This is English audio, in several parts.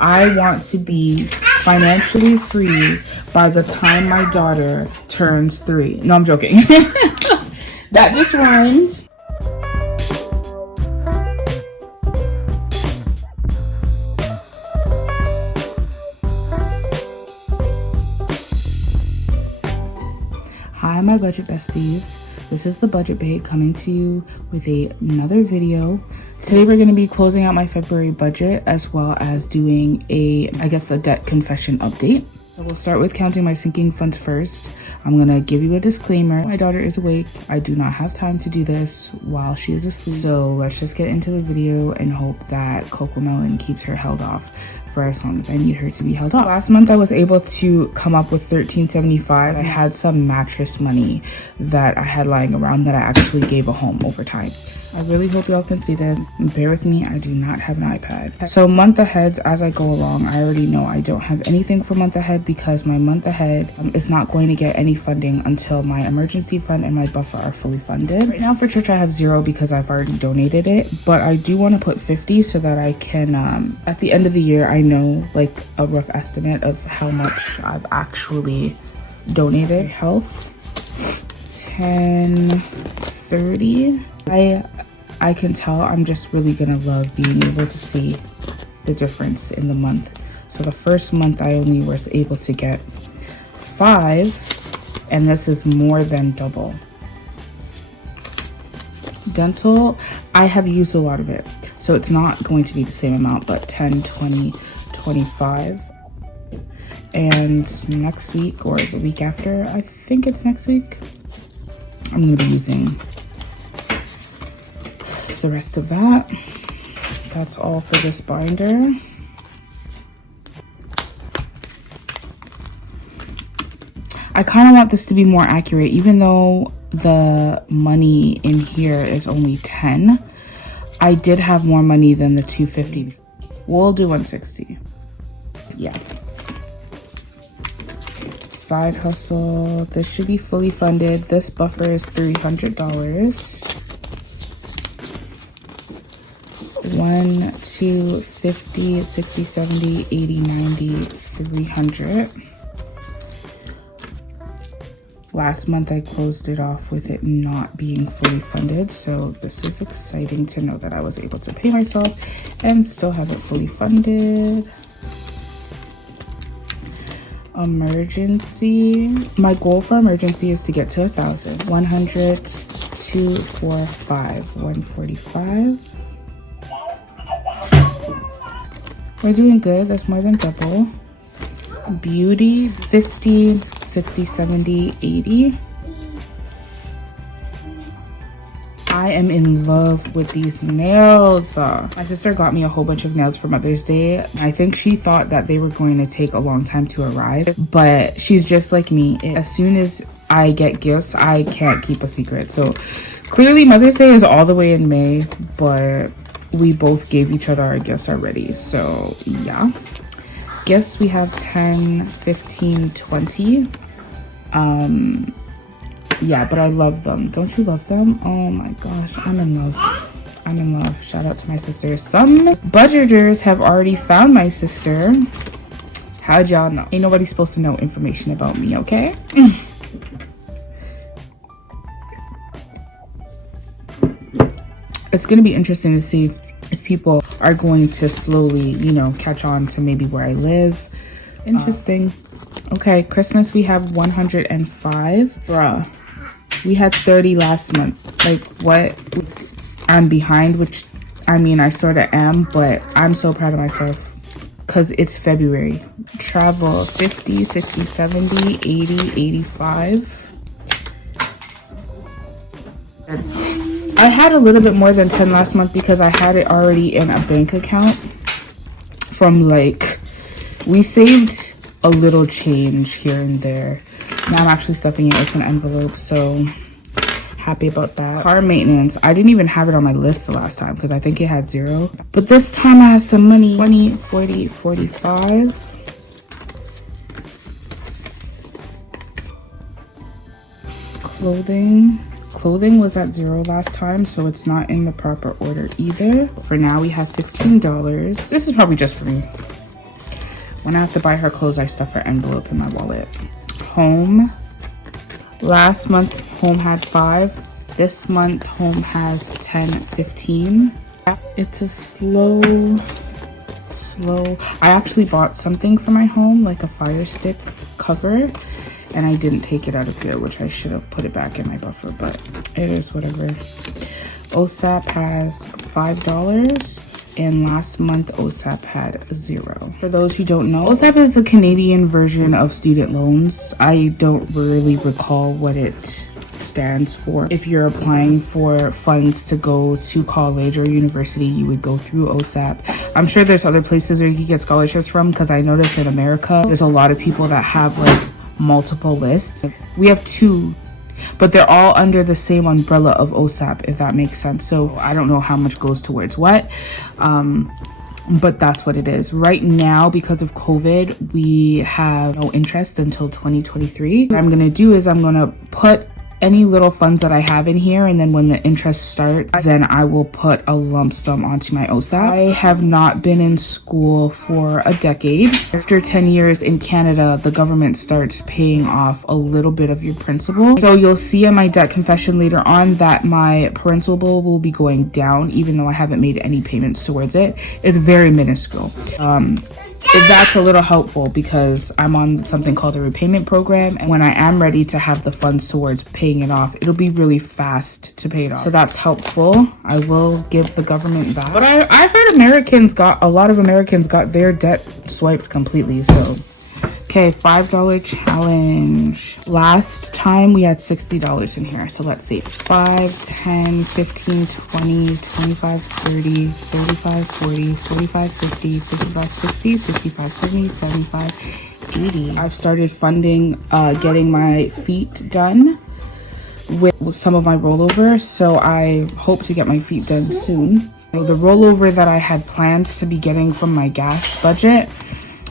I want to be financially free by the time my daughter turns 3. No, I'm joking. That just rhymed. Hi, my budget besties. This is the Budget Babe coming to you with another video. Today we're going to be closing out my February budget as well as doing a debt confession update. So we'll start with counting my sinking funds first. I'm going to give you a disclaimer. My daughter is awake. I do not have time to do this while she is asleep. So let's just get into the video and hope that Cocomelon keeps her held off for as long as I need her to be held off. Last month I was able to come up with $13.75. I had some mattress money that I had lying around that I actually gave a home over time. I really hope y'all can see this. Bear with me, I do not have an iPad. So month ahead, as I go along, I already know I don't have anything for month ahead because my month ahead is not going to get any funding until my emergency fund and my buffer are fully funded. Right now for church I have 0 because I've already donated it, but I do want to put 50 so that I can, at the end of the year, I know like a rough estimate of how much I've actually donated. Health, 10, 30. I can tell I'm just really gonna love being able to see the difference in the month. So the first month I only was able to get 5, and this is more than double. Dental, I have used a lot of it, so it's not going to be the same amount, but 10, 20, 25. And next week or the week after, I think it's next week, I'm gonna be using the rest of that. That's all for this binder. I kind of want this to be more accurate, even though the money in here is only 10. I did have more money than the 250. We'll do 160. Yeah. Side hustle, this should be fully funded. This buffer is $300. 1, 2, 50, 60, 70, 80, 90, 300. Last month I closed it off with it not being fully funded, so this is exciting to know that I was able to pay myself and still have it fully funded. Emergency, my goal for emergency is to get to 1,000. 100, 245, 145. We're doing good. That's more than double. Beauty, 50, 60, 70, 80. I am in love with these nails. My sister got me a whole bunch of nails for Mother's Day. I think she thought that they were going to take a long time to arrive, but she's just like me. As soon as I get gifts, I can't keep a secret. So clearly Mother's Day is all the way in May, but we both gave each other our gifts already. So yeah, gifts, we have 10, 15, 20. Yeah, but I love them. Don't you love them? Oh my gosh, I'm in love. I'm in love. Shout out to my sister. Some budgeters have already found my sister. How'd y'all know? Ain't nobody supposed to know information about me, okay? It's gonna be interesting to see if people are going to slowly, you know, catch on to maybe where I live. Interesting. Okay, Christmas we have 105. Bruh, we had 30 last month. Like, what? I'm behind, which I mean I sort of am, but I'm so proud of myself because it's February. Travel, 50, 60, 70, 80, 85. I had a little bit more than 10 last month because I had it already in a bank account from, like, we saved a little change here and there. Now I'm actually stuffing it with an envelope, so happy about that. Car maintenance, I didn't even have it on my list the last time because I think it had 0. But this time I have some money. 20, 40, 45. Clothing was at 0 last time, so it's not in the proper order either. For now we have $15. This is probably just for me. When I have to buy her clothes, I stuff her envelope in my wallet. Home. Last month, home had 5. This month, home has 10, 15. It's a slow. I actually bought something for my home, like a fire stick cover, and I didn't take it out of here, which I should have put it back in my buffer, but it is whatever. OSAP has $5, and last month OSAP had 0. For those who don't know, OSAP is the Canadian version of student loans. I don't really recall what it stands for. If you're applying for funds to go to college or university, you would go through OSAP. I'm sure there's other places where you can get scholarships from, because I noticed in America there's a lot of people that have like multiple lists. We have 2, but they're all under the same umbrella of OSAP, if that makes sense. So I don't know how much goes towards what, but that's what it is. Right now, because of COVID, we have no interest until 2023. What I'm gonna do is I'm gonna put any little funds that I have in here, and then when the interest starts, then I will put a lump sum onto my OSAP. I have not been in school for a decade. After 10 years in Canada, the government starts paying off a little bit of your principal. So you'll see in my debt confession later on that my principal will be going down, even though I haven't made any payments towards it. It's very minuscule. That's a little helpful because I'm on something called a repayment program, and when I am ready to have the funds towards paying it off, it'll be really fast to pay it off. So that's helpful. I will give the government that. But I've heard a lot of Americans got their debt swiped completely. So okay, $5 challenge. Last time we had $60 in here. So let's see. 5, 10, 15, 20, 25, 30, 35, 40, 45, 50, 55, 60, 65, 70, 75, 80. I've started funding getting my feet done with some of my rollover. So I hope to get my feet done soon. The rollover that I had planned to be getting from my gas budget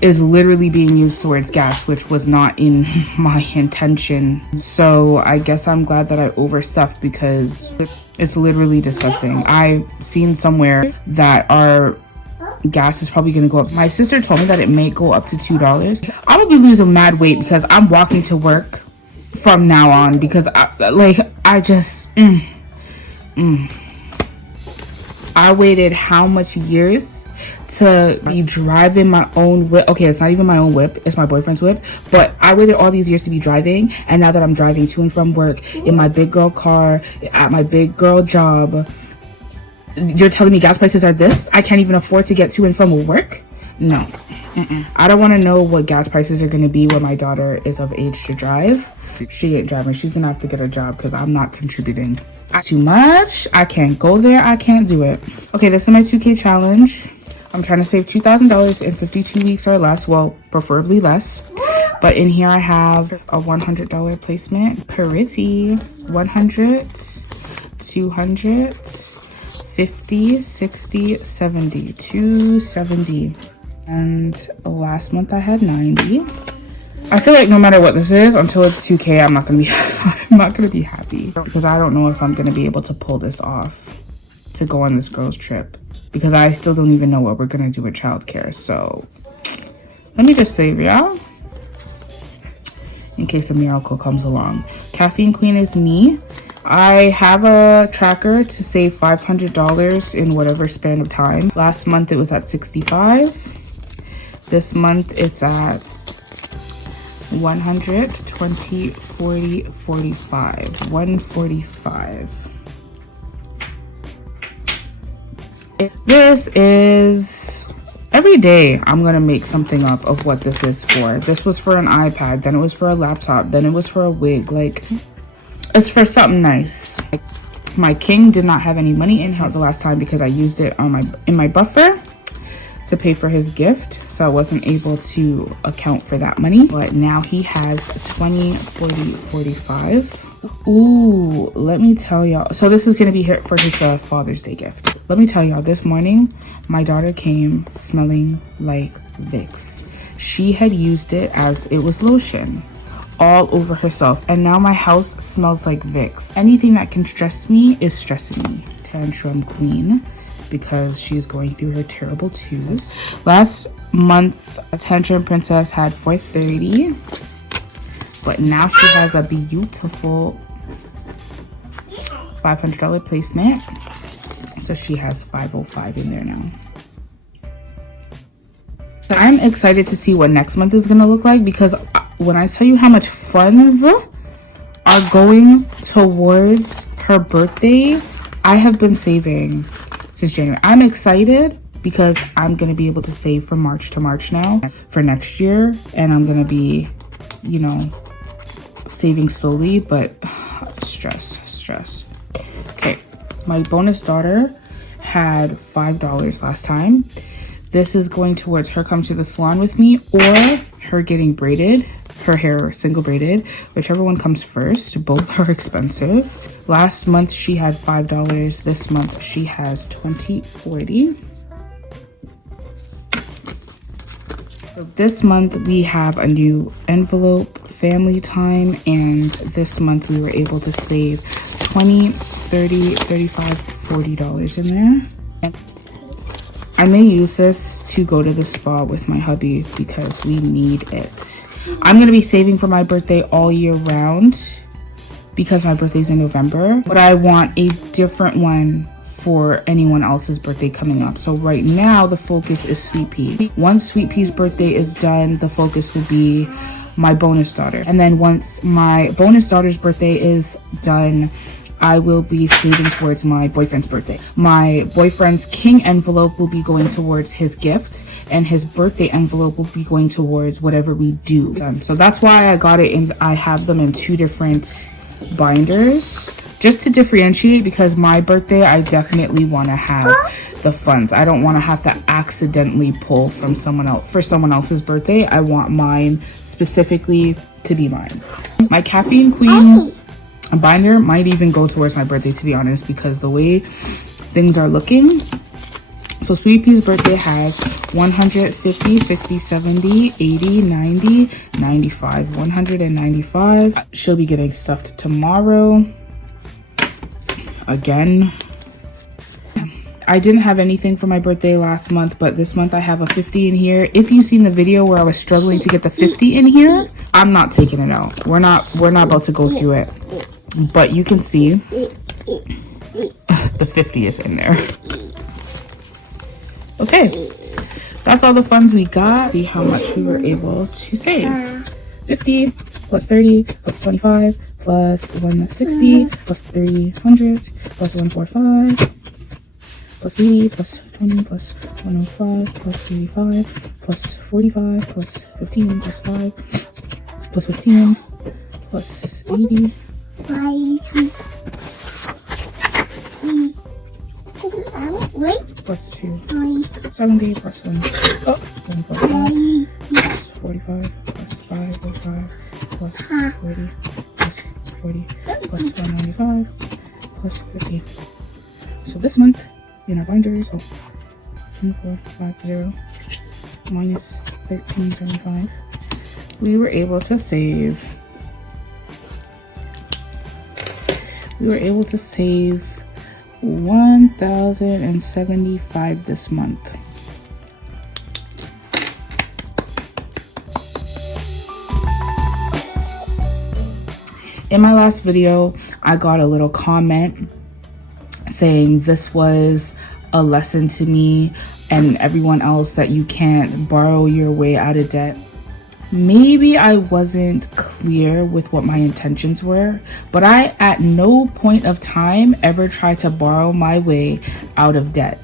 is literally being used towards gas, which was not in my intention. So I guess I'm glad that I overstuffed, because it's literally disgusting. I've seen somewhere that our gas is probably going to go up. My sister told me that it may go up to $2. I'm gonna be losing mad weight because I'm walking to work from now on, because I waited how much years to be driving my own whip. Okay, it's not even my own whip, it's my boyfriend's whip, but I waited all these years to be driving, and now that I'm driving to and from work in my big girl car at my big girl job, you're telling me gas prices are this? I can't even afford to get to and from work? No. I don't want to know what gas prices are going to be when my daughter is of age to drive. She ain't driving. She's gonna have to get a job because I'm not contributing too much. I can't go there. I can't do it. Okay, this is my 2K challenge. I'm trying to save $2,000 in 52 weeks or less. Well, preferably less. But in here I have a $100 placement. Pretty. 100, 200, 50, 60, 70, 270. And last month I had 90. I feel like no matter what this is, until it's 2K, I'm not gonna be happy, because I don't know if I'm gonna be able to pull this off to go on this girls trip, because I still don't even know what we're gonna do with childcare. So let me just save y'all in case a miracle comes along. Caffeine Queen is me. I have a tracker to save $500 in whatever span of time. Last month it was at 65. This month it's at 100, 20, 40, 45, 145. This is every day. I'm gonna make something up of what this is for. This was for an iPad, then it was for a laptop, then it was for a wig. Like, it's for something nice. My king did not have any money in here the last time because I used it on in my buffer to pay for his gift, so I wasn't able to account for that money. But now he has 20, 40, 45. Ooh, let me tell y'all. So this is gonna be here for his Father's Day gift. Let me tell y'all, this morning my daughter came smelling like Vicks. She had used it as it was lotion all over herself, and now my house smells like Vicks. Anything that can stress me is stressing me. Tantrum Queen, because she's going through her terrible twos. Last month Attention Princess had $430, but now she has a beautiful $500 placement, so she has $505 in there now. So I'm excited to see what next month is gonna look like, because when I tell you how much funds are going towards her birthday, I have been saving since January. I'm excited because I'm gonna be able to save from March to March now for next year, and I'm gonna be, you know, saving slowly, but stress. Okay, my bonus daughter had $5 last time. This is going towards her coming to the salon with me, or her getting braided, her hair single braided, whichever one comes first. Both are expensive. Last month she had $5. This month she has $20.40. So this month we have a new envelope, family time, and this month we were able to save $20, $30, $35, $40 in there. And I may use this to go to the spa with my hubby because we need it. I'm gonna be saving for my birthday all year round because my birthday's in November, but I want a different one for anyone else's birthday coming up. So right now the focus is Sweet Pea. Once Sweet Pea's birthday is done, the focus will be my bonus daughter. And then once my bonus daughter's birthday is done, I will be saving towards my boyfriend's birthday. My boyfriend's king envelope will be going towards his gift, and his birthday envelope will be going towards whatever we do. So that's why I got it in, I have them in two different binders, just to differentiate, because my birthday, I definitely want to have the funds. I don't want to have to accidentally pull from someone else for someone else's birthday. I want mine specifically to be mine. My Caffeine Queen binder might even go towards my birthday, to be honest, because the way things are looking. So Sweet Pea's birthday has 150, 60, 70, 80, 90, 95, 195. She'll be getting stuffed tomorrow. Again, I didn't have anything for my birthday last month, but this month I have a 50 in here. If you've seen the video where I was struggling to get the 50 in here, I'm not taking it out. We're not about to go through it, but you can see the 50 is in there. Okay, that's all the funds we got. See how much we were able to save. 50 plus 30 plus 25 plus 160 plus 300 plus 145 plus 80 plus 20 plus 105 plus 85 plus 45 plus 15 plus 5 plus 15 plus 80 plus 2 70 plus 1 plus 45 plus 5 plus 40 plus 40 plus 195 plus 50. So this month in our binders, 1450 minus 1375, we were able to save $1,075 this month. In my last video, I got a little comment saying this was a lesson to me and everyone else that you can't borrow your way out of debt. Maybe I wasn't clear with what my intentions were, but I at no point of time ever tried to borrow my way out of debt.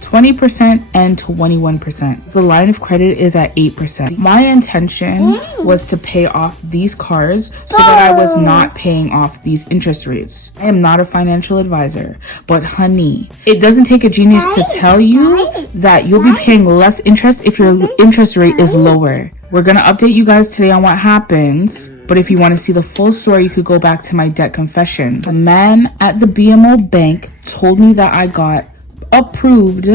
20% and 21%. The line of credit is at 8%. My intention was to pay off these cards so that I was not paying off these interest rates. I am not a financial advisor, but honey, it doesn't take a genius to tell you that you'll be paying less interest if your interest rate is lower. We're gonna update you guys today on what happens, but if you want to see the full story, you could go back to my debt confession. The man at the BMO bank told me that I got approved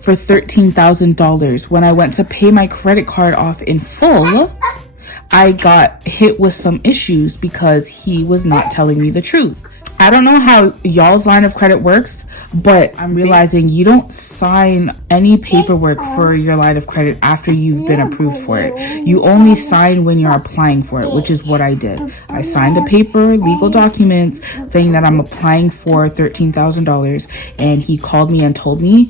for $13,000. When I went to pay my credit card off in full, I got hit with some issues because he was not telling me the truth. I don't know how y'all's line of credit works, but I'm realizing you don't sign any paperwork for your line of credit after you've been approved for it. You only sign when you're applying for it, which is what I did. I signed a paper, legal documents, saying that I'm applying for $13,000, and he called me and told me,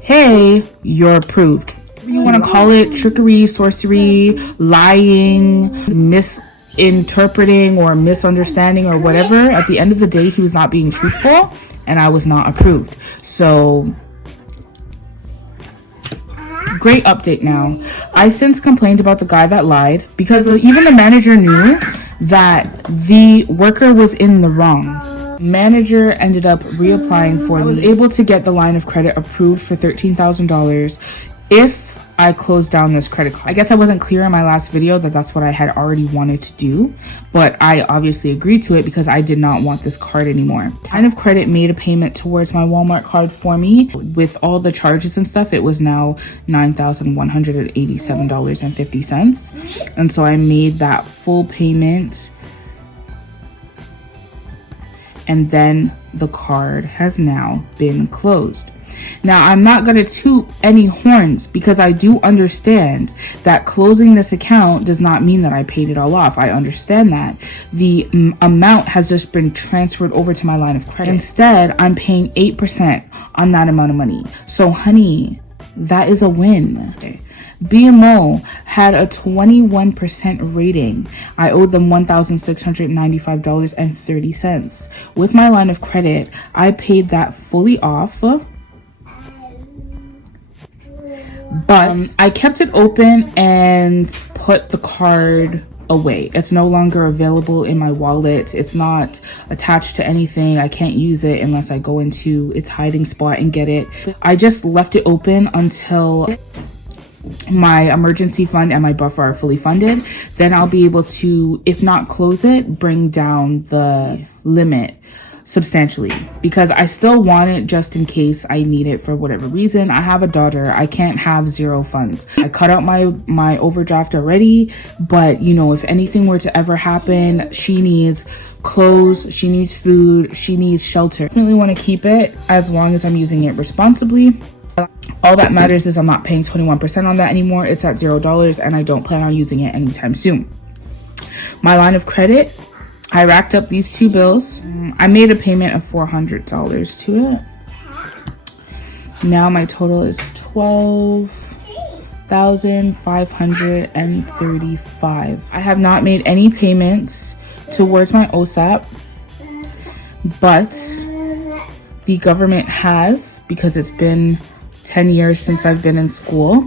hey, you're approved. You want to call it trickery, sorcery, lying, misinterpreting, or misunderstanding, or whatever. At the end of the day, he was not being truthful, and I was not approved. So great update now. I since complained about the guy that lied, because even the manager knew that the worker was in the wrong. Manager ended up reapplying for it. I was able to get the line of credit approved for $13,000 if I closed down this credit card. I guess I wasn't clear in my last video that that's what I had already wanted to do, but I obviously agreed to it because I did not want this card anymore. Line of credit made a payment towards my Walmart card for me. With all the charges and stuff, it was now $9,187.50. And so I made that full payment, and then the card has now been closed. Now, I'm not going to toot any horns, because I do understand that closing this account does not mean that I paid it all off. I understand that. The amount has just been transferred over to my line of credit. Instead, I'm paying 8% on that amount of money. So, honey, that is a win. BMO had a 21% rating. I owed them $1,695.30. With my line of credit, I paid that fully off. But I kept it open and put the card away. It's no longer available in my wallet. It's not attached to anything. I can't use it unless I go into its hiding spot and get it. I just left it open until my emergency fund and my buffer are fully funded. Then I'll be able to, if not close it, bring down the limit substantially, because I still want it just in case I need it for whatever reason. I have a daughter. I can't have zero funds. I cut out my overdraft already, but you know, if anything were to ever happen, she needs clothes, she needs food, she needs shelter. I definitely want to keep it as long as I'm using it responsibly. All that matters is I'm not paying 21% on that anymore. It's at $0, and I don't plan on using it anytime soon. My line of credit, I racked up these two bills. I made a payment of $400 to it. Now my total is $12,535. I have not made any payments towards my OSAP, but the government has, because it's been 10 years since I've been in school.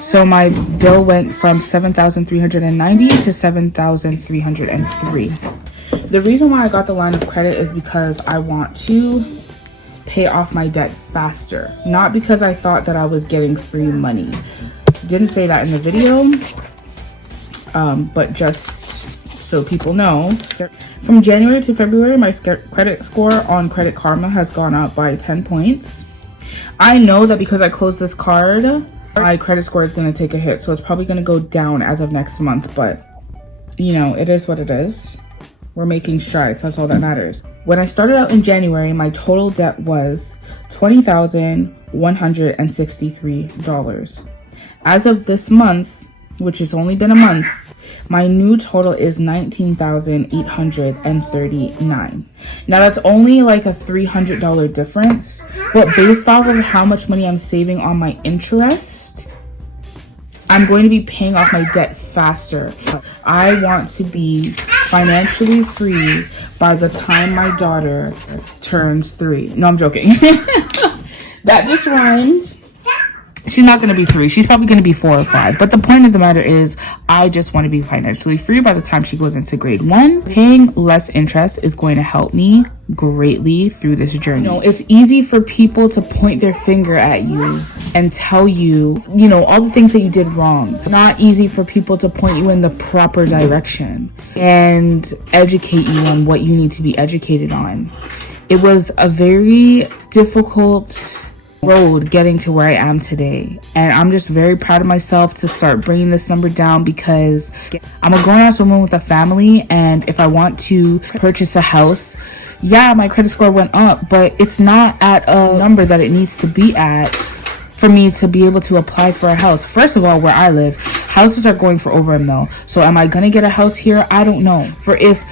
So my bill went from $7,390 to $7,303. The reason why I got the line of credit is because I want to pay off my debt faster, not because I thought that I was getting free money. Didn't say that in the video, but just so people know. From January to February, my credit score on Credit Karma has gone up by 10 points. I know that because I closed this card, my credit score is going to take a hit, so it's probably going to go down as of next month, but you know, it is what it is. We're making strides. That's all that matters. When I started out in January, my total debt was $20,163. As of this month, which has only been a month, my new total is $19,839. Now that's only like a $300 difference, but based off of how much money I'm saving on my interest, I'm going to be paying off my debt faster. I want to be financially free by the time my daughter turns 3. No, I'm joking. That just rhymes. She's not going to be 3. She's probably going to be 4 or 5. But the point of the matter is, I just want to be financially free by the time she goes into grade 1. Paying less interest is going to help me greatly through this journey. You know, it's easy for people to point their finger at you and tell you, you know, all the things that you did wrong. Not easy for people to point you in the proper direction and educate you on what you need to be educated on. It was a very difficult road getting to where I am today. And I'm just very proud of myself to start bringing this number down, because I'm a grown-ass woman with a family, and if I want to purchase a house, yeah, my credit score went up, but it's not at a number that it needs to be at for me to be able to apply for a house. First of all, where I live, houses are going for over $1 million. So am I gonna get a house here? I don't know. For if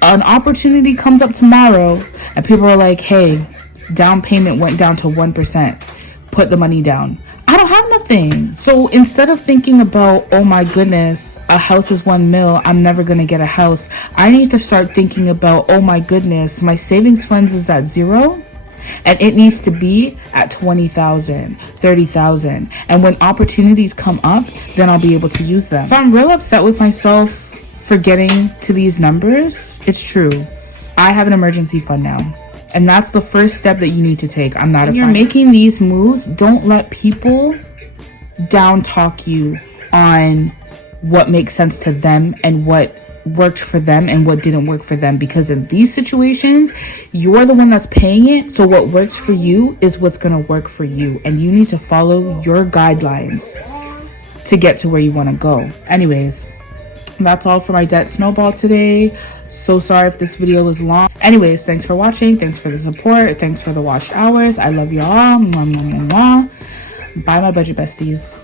an opportunity comes up tomorrow and people are like, hey, down payment went down to 1%, put the money down, I don't have nothing. So instead of thinking about, oh my goodness, a house is $1 million, I'm never gonna get a house, I need to start thinking about, oh my goodness, my savings funds is at 0 and it needs to be at 20,000, 30,000. And when opportunities come up, then I'll be able to use them. So I'm real upset with myself for getting to these numbers. It's true. I have an emergency fund now. And that's the first step that you need to take. I'm not when you're making these moves, don't let people down talk you on what makes sense to them and what worked for them and what didn't work for them, because in these situations you're the one that's paying it. So what works for you is what's going to work for you, and you need to follow your guidelines to get to where you want to go. Anyways, that's all for my debt snowball today. So sorry if this video was long. Anyways, thanks for watching, thanks for the support, thanks for the watch hours. I love you all. Mwah, mwah, mwah, mwah. Bye, my budget besties.